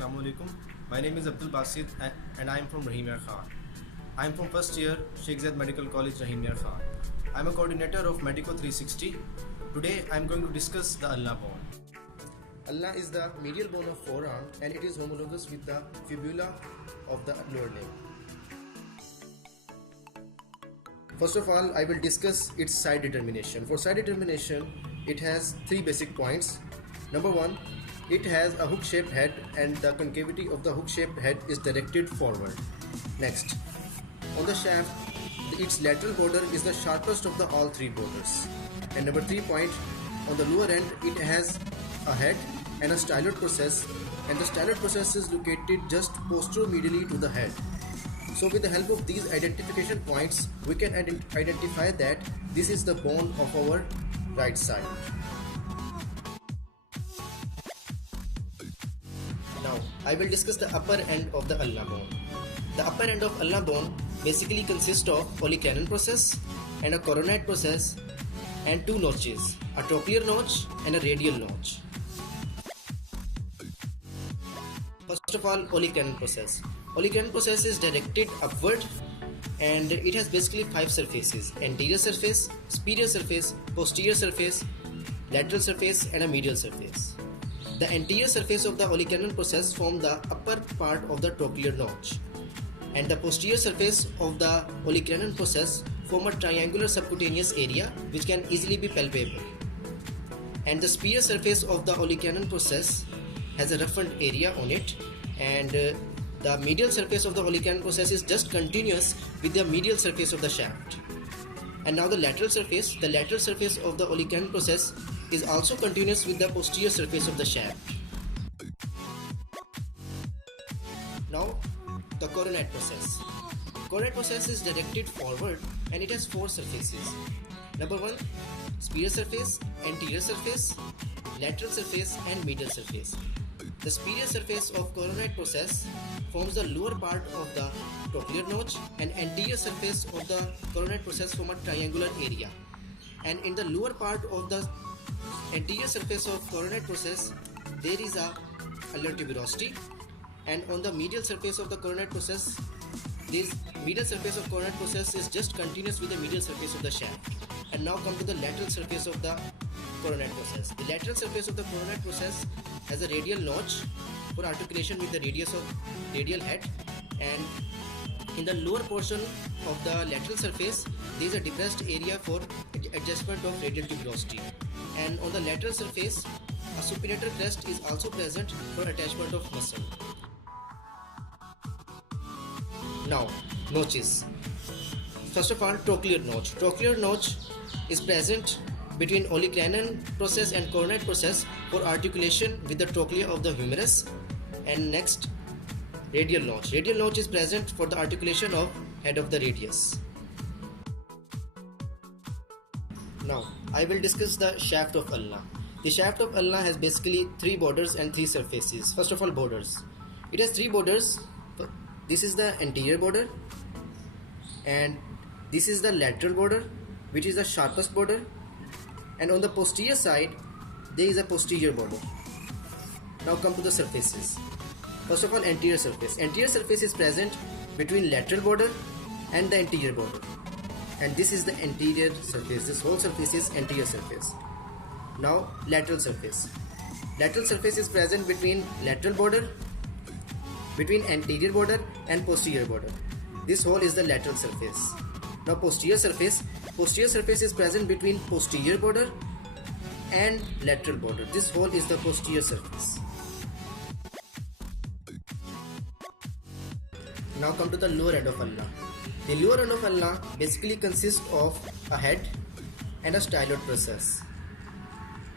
Assalamu alaikum. My name is Abdul Basit and I am from Rahim Yar Khan. I am from first year Sheikh Zayed Medical College Rahim Yar Khan. I am a coordinator of Medico 360. Today I am going to discuss the ulna bone. Ulna is the medial bone of forearm and it is homologous with the fibula of the lower leg. First of all, I will discuss its side determination. For side determination, it has three basic points. Number one, it has a hook-shaped head and the concavity of the hook-shaped head is directed forward. Next, on the shaft, its lateral border is the sharpest of the all three borders. And number 3 point, on the lower end, it has a head and a styloid process, and the styloid process is located just posteromedially to the head. So with the help of these identification points, we can identify that this is the bone of our right side. Now, I will discuss the upper end of the ulna bone. The upper end of ulna bone basically consists of olecranon process and a coronate process and two notches, a trochlear notch and a radial notch. First of all, olecranon process. Olecranon process is directed upward and it has basically 5 surfaces: anterior surface, superior surface, posterior surface, lateral surface and a medial surface. The anterior surface of the olecranon process forms the upper part of the trochlear notch, and the posterior surface of the olecranon process form a triangular subcutaneous area which can easily be palpable. And the superior surface of the olecranon process has a roughened area on it, and the medial surface of the olecranon process is just continuous with the medial surface of the shaft. And now the lateral surface of the olecranon process is also continuous with the posterior surface of the shaft. Now the coronate process. Coronate process is directed forward and it has 4 surfaces. Number 1, superior surface, anterior surface, lateral surface and medial surface. The superior surface of coronate process forms the lower part of the trochlear notch, and anterior surface of the coronate process form a triangular area. And in the lower part of the anterior surface of coronate process, there is a ulnar tuberosity, and on the medial surface of the coronate process, this medial surface of coronate process is just continuous with the medial surface of the shaft. And now come to the lateral surface of the coronate process. The lateral surface of the coronate process has a radial notch for articulation with the radius of radial head, and in the lower portion of the lateral surface there is a depressed area for adjustment of radial tuberosity, and on the lateral surface a supinator crest is also present for attachment of muscle. Now, notches. First of all, trochlear notch. Trochlear notch is present between olecranon process and coronate process for articulation with the trochlea of the humerus. And next, radial notch. Radial notch is present for the articulation of head of the radius. Now, I will discuss the shaft of ulna. The shaft of ulna has basically 3 borders and 3 surfaces. First of all, borders. It has 3 borders. This is the anterior border, and this is the lateral border, which is the sharpest border, and on the posterior side there is a posterior border. Now come to the surfaces. First of all, anterior surface. Anterior surface is present between lateral border and the anterior border, and this is the anterior surface. This whole surface is anterior surface. Now lateral surface. Lateral surface is present between lateral border, between anterior border and posterior border. This whole is the lateral surface. Now posterior surface. Posterior surface is present between posterior border and lateral border. This whole is the posterior surface. Now come to the lower end of ulna. The lower end of ulna basically consists of a head and a styloid process.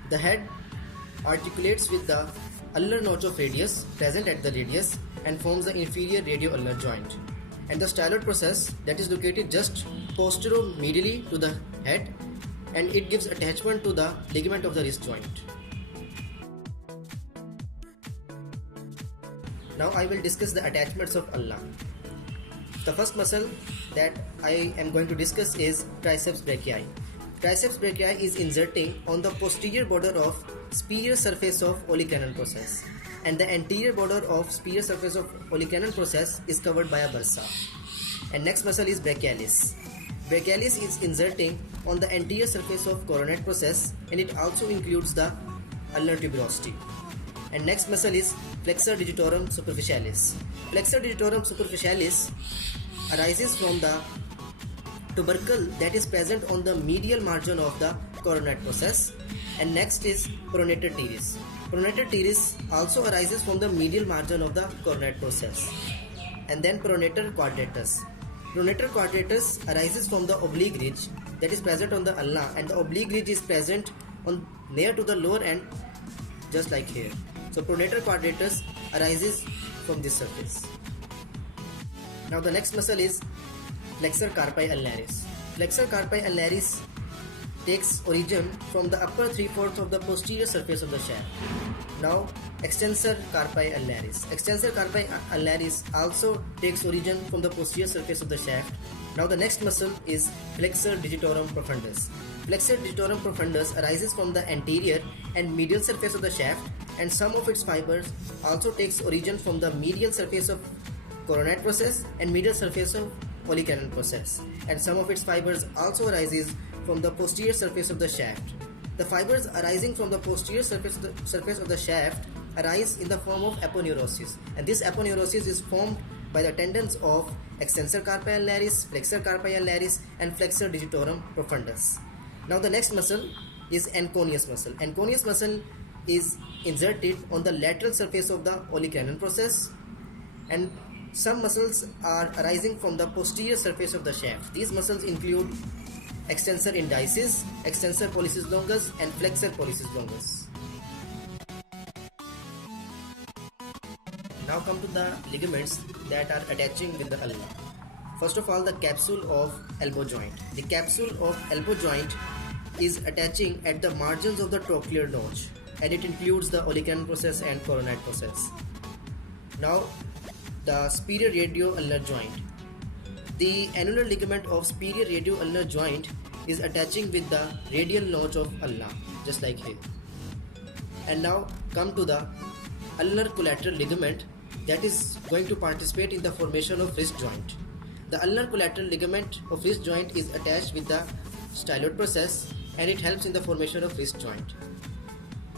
The head articulates with the ulnar notch of radius present at the radius and forms the inferior radio-ulnar joint, and the styloid process that is located just posteromedially to the head, and it gives attachment to the ligament of the wrist joint. Now I will discuss the attachments of ulna. The first muscle that I am going to discuss is triceps brachii. Triceps brachii is inserting on the posterior border of superior surface of olecranon process. and the anterior border of superior surface of olecranon process is covered by a bursa. And next muscle is brachialis. Brachialis is inserting on the anterior surface of coronet process, and it also includes the ulnar tuberosity. And next muscle is flexor digitorum superficialis. Flexor digitorum superficialis arises from the tubercle that is present on the medial margin of the coronet process. And next is pronator teres. Pronator teres also arises from the medial margin of the coronet process. And then pronator quadratus. Pronator quadratus arises from the oblique ridge that is present on the ulna, and the oblique ridge is present on near to the lower end, just like here. So pronator quadratus arises from this surface. Now the next muscle is flexor carpi ulnaris. Flexor carpi ulnaris takes origin from the upper 3/4 of the posterior surface of the shaft. Now extensor carpi ulnaris. Extensor carpi ulnaris also takes origin from the posterior surface of the shaft. Now the next muscle is flexor digitorum profundus. Flexor digitorum profundus arises from the anterior and medial surface of the shaft, and some of its fibers also takes origin from the medial surface of coronet process and medial surface of olecranon process, and some of its fibers also arises from the posterior surface of the shaft. The fibers arising from the posterior surface of the shaft arise in the form of aponeurosis, and this aponeurosis is formed by the tendons of extensor carpi ulnaris, flexor carpi ulnaris, and flexor digitorum profundus. Now the next muscle is anconeus muscle. Anconeus muscle is inserted on the lateral surface of the olecranon process, and some muscles are arising from the posterior surface of the shaft. These muscles include extensor indicis, extensor pollicis longus, and flexor pollicis longus. Now come to the ligaments that are attaching with the ulna. First of all, the capsule of elbow joint. The capsule of elbow joint is attaching at the margins of the trochlear notch, and it includes the olecranon process and coronet process. Now the superior radio-ulnar joint. The annular ligament of superior radio-ulnar joint is attaching with the radial notch of ulna, just like here. And now come to the ulnar collateral ligament that is going to participate in the formation of wrist joint. The ulnar collateral ligament of wrist joint is attached with the styloid process, and it helps in the formation of wrist joint.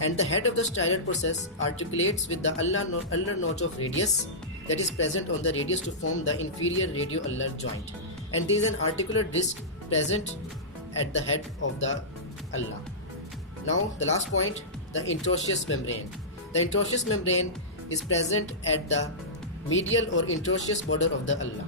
And the head of the styloid process articulates with the ulnar notch of radius that is present on the radius to form the inferior radio-ulnar joint, and there is an articular disc present at the head of the ulna. Now the last point, the interosseous membrane. The interosseous membrane is present at the medial or interosseous border of the ulna.